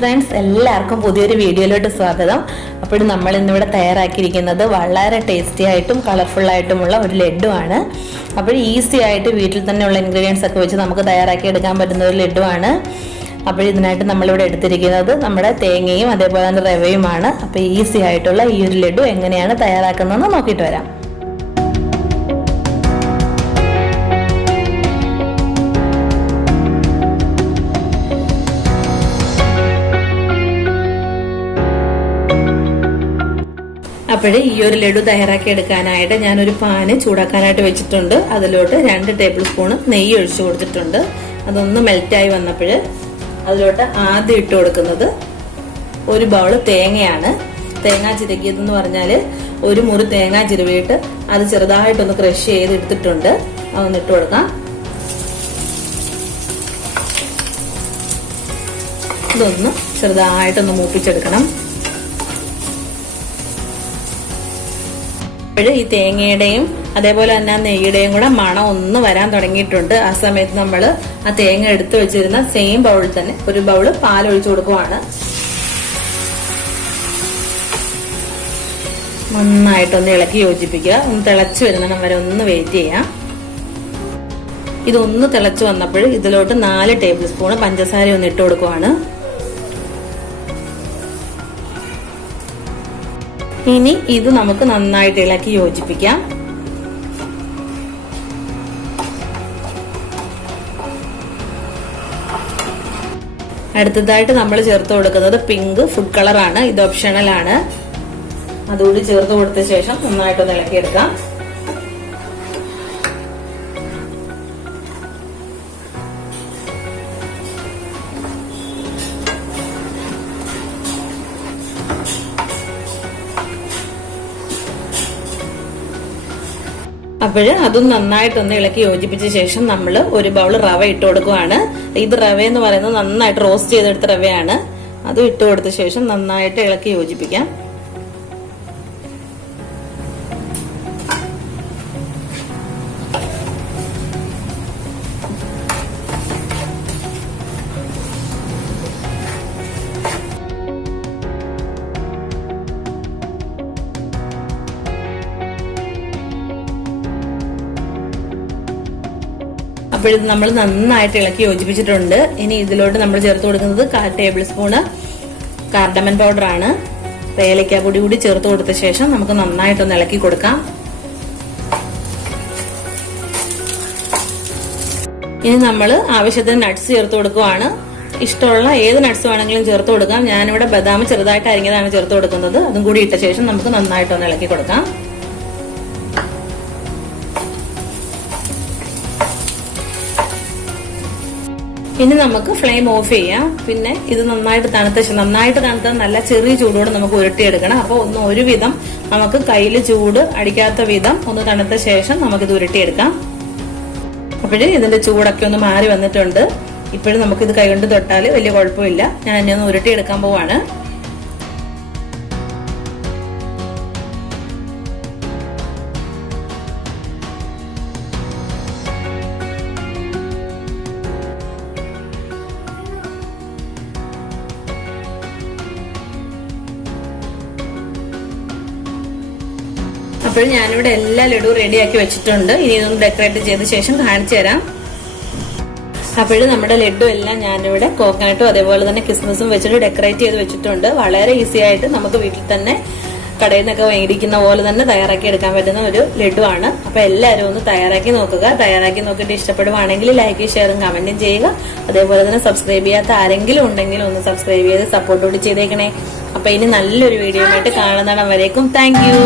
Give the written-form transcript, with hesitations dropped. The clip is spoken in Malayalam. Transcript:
ഫ്രണ്ട്സ്, എല്ലാവർക്കും പുതിയൊരു വീഡിയോയിലോട്ട് സ്വാഗതം. അപ്പോൾ നമ്മൾ ഇന്നിവിടെ തയ്യാറാക്കിയിരിക്കുന്നത് വളരെ ടേസ്റ്റി ആയിട്ടും കളർഫുൾ ആയിട്ടുമുള്ള ഒരു ലഡു ആണ്. അപ്പോൾ ഈസി ആയിട്ട് വീട്ടിൽ തന്നെയുള്ള ഇൻഗ്രീഡിയൻസ് ഒക്കെ വെച്ച് നമുക്ക് തയ്യാറാക്കി എടുക്കാൻ പറ്റുന്ന ഒരു ലഡു ആണ്. അപ്പോൾ ഇതിനായിട്ട് നമ്മളിവിടെ എടുത്തിരിക്കുന്നത് നമ്മുടെ തേങ്ങയും അതേപോലെ തന്നെ റവയുമാണ്. അപ്പോൾ ഈസി ആയിട്ടുള്ള ഈ ഒരു ലഡു എങ്ങനെയാണ് തയ്യാറാക്കുന്നതെന്ന് നോക്കിയിട്ട് വരാം. അപ്പോൾ ഈ ഒരു ലഡു തയ്യാറാക്കി എടുക്കാനായിട്ട് ഞാനൊരു പാന് ചൂടാക്കാനായിട്ട് വെച്ചിട്ടുണ്ട്. അതിലോട്ട് 2 ടേബിൾ സ്പൂൺ നെയ്യ് ഒഴിച്ചു കൊടുത്തിട്ടുണ്ട്. അതൊന്ന് മെൽറ്റായി വന്നപ്പോൾ അതിലോട്ട് ആദ്യം ഇട്ട് കൊടുക്കുന്നത് 1 ബൗൾ തേങ്ങയാണ്. തേങ്ങ ചിരകിയതെന്ന് പറഞ്ഞാൽ 1 മുറി തേങ്ങ ചിരവിയിട്ട് അത് ചെറുതായിട്ടൊന്ന് ക്രഷ് ചെയ്ത് എടുത്തിട്ടുണ്ട്. അതൊന്ന് ഇട്ട് കൊടുക്കാം. ഇതൊന്ന് ചെറുതായിട്ടൊന്ന് മൂപ്പിച്ചെടുക്കണം. ഈ തേങ്ങയുടെയും അതേപോലെ തന്നെ നെയ്യുടെയും കൂടെ മണം ഒന്ന് വരാൻ തുടങ്ങിയിട്ടുണ്ട്. ആ സമയത്ത് നമ്മൾ ആ തേങ്ങ എടുത്തു വെച്ചിരുന്ന സെയിം ബൗളിൽ തന്നെ 1 ബൗള് പാൽ ഒഴിച്ചു കൊടുക്കുവാണ്. നന്നായിട്ടൊന്ന് ഇളക്കി യോജിപ്പിക്കുക. ഒന്ന് തിളച്ചു വരുന്നിടം വരെ ഒന്ന് വെയിറ്റ് ചെയ്യാം. ഇതൊന്ന് തിളച്ചു വന്നപ്പോൾ ഇതിലോട്ട് 4 ടേബിൾ സ്പൂൺ പഞ്ചസാര ഒന്ന് ഇട്ട് കൊടുക്കുവാണ്. ഇനി ഇത് നമുക്ക് നന്നായിട്ട് ഇളക്കി യോജിപ്പിക്കാം. അടുത്തതായിട്ട് നമ്മൾ ചേർത്ത് കൊടുക്കുന്നത് പിങ്ക് ഫുഡ് കളറാണ്. ഇത് ഓപ്ഷണൽ ആണ്. അതുകൂടി ചേർത്ത് കൊടുത്ത ശേഷം നന്നായിട്ടൊന്ന് ഇളക്കിയെടുക്കാം. അപ്പോഴ് അതും നന്നായിട്ടൊന്ന് ഇളക്കി യോജിപ്പിച്ച ശേഷം നമ്മൾ 1 ബൗൾ റവ ഇട്ട് കൊടുക്കുവാണ്. ഇത് റവ എന്ന് പറയുന്നത് നന്നായിട്ട് റോസ്റ്റ് ചെയ്തെടുത്ത റവയാണ്. അതും ഇട്ട് കൊടുത്ത ശേഷം നന്നായിട്ട് ഇളക്കി യോജിപ്പിക്കാം. അപ്പോൾ ഇത് നമ്മൾ നന്നായിട്ട് ഇളക്കി യോജിപ്പിച്ചിട്ടുണ്ട്. ഇനി ഇതിലോട്ട് നമ്മൾ ചേർത്ത് കൊടുക്കുന്നത് 1/4 ടേബിൾ സ്പൂണ് കാർഡമൻ പൗഡർ ആണ്. ഏലക്ക പൊടി കൂടി ചേർത്ത് കൊടുത്ത ശേഷം നമുക്ക് നന്നായിട്ടൊന്ന് ഇളക്കി കൊടുക്കാം. ഇനി നമ്മൾ ആവശ്യത്തിന് നട്ട്സ് ചേർത്ത് കൊടുക്കുവാണ്. ഇഷ്ടമുള്ള ഏത് നട്ട്സ് വേണമെങ്കിലും ചേർത്ത് കൊടുക്കാം. ഞാനിവിടെ ബദാം ചെറുതായിട്ട് അരിഞ്ഞതാണ് ചേർത്ത് കൊടുക്കുന്നത്. അതും കൂടി ഇട്ട ശേഷം നമുക്ക് നന്നായിട്ടൊന്ന് ഇളക്കി കൊടുക്കാം. ഇനി നമുക്ക് ഫ്ലെയിം ഓഫ് ചെയ്യാം. പിന്നെ ഇത് നന്നായിട്ട് തണുത്ത നല്ല ചെറിയ ചൂടോടെ നമുക്ക് ഉരുട്ടിയെടുക്കണം. അപ്പോൾ ഒരുവിധം നമുക്ക് കയ്യിൽ ചൂട് അടിക്കാത്ത വിധം ഒന്ന് തണുത്ത ശേഷം നമുക്കിത് ഉരുട്ടിയെടുക്കാം. അപ്പോഴേ ഇതിന്റെ ചൂടൊക്കെ ഒന്ന് മാറി വന്നിട്ടുണ്ട്. ഇപ്പോഴും നമുക്കിത് കൈകൊണ്ട് തൊട്ടാൽ വലിയ കുഴപ്പമില്ല. ഞാൻ എന്നെ ഒന്ന് ഉരുട്ടിയെടുക്കാൻ പോവാണ്. അപ്പോൾ ഞാനിവിടെ എല്ലാ ലഡു റെഡിയാക്കി വെച്ചിട്ടുണ്ട്. ഇനി ഇതൊന്ന് ഡെക്കറേറ്റ് ചെയ്ത ശേഷം കാണിച്ചു തരാം. അപ്പോഴും നമ്മുടെ ലഡു എല്ലാം ഞാനിവിടെ കോക്കനട്ടും അതേപോലെ തന്നെ കിസ്മിസും വെച്ചിട്ട് ഡെക്കറേറ്റ് ചെയ്ത് വെച്ചിട്ടുണ്ട്. വളരെ ഈസി ആയിട്ട് നമുക്ക് വീട്ടിൽ തന്നെ കടയിൽ നിന്നൊക്കെ മേടിക്കുന്ന പോലെ തന്നെ തയ്യാറാക്കി എടുക്കാൻ പറ്റുന്ന ഒരു ലഡു ആണ്. അപ്പൊ എല്ലാവരും ഒന്ന് തയ്യാറാക്കി നോക്കുക. തയ്യാറാക്കി നോക്കിയിട്ട് ഇഷ്ടപ്പെടുവാണെങ്കിൽ ലൈക്കും ഷെയറും കമന്റും ചെയ്യുക. അതേപോലെ തന്നെ സബ്സ്ക്രൈബ് ചെയ്യാത്ത ആരെങ്കിലും ഉണ്ടെങ്കിൽ ഒന്ന് സബ്സ്ക്രൈബ് ചെയ്ത് സപ്പോർട്ട് കൂടി ചെയ്തേക്കണേ. അപ്പൊ ഇനി നല്ലൊരു വീഡിയോ ആയിട്ട് കാണുന്നിടം വരേക്കും താങ്ക് യു.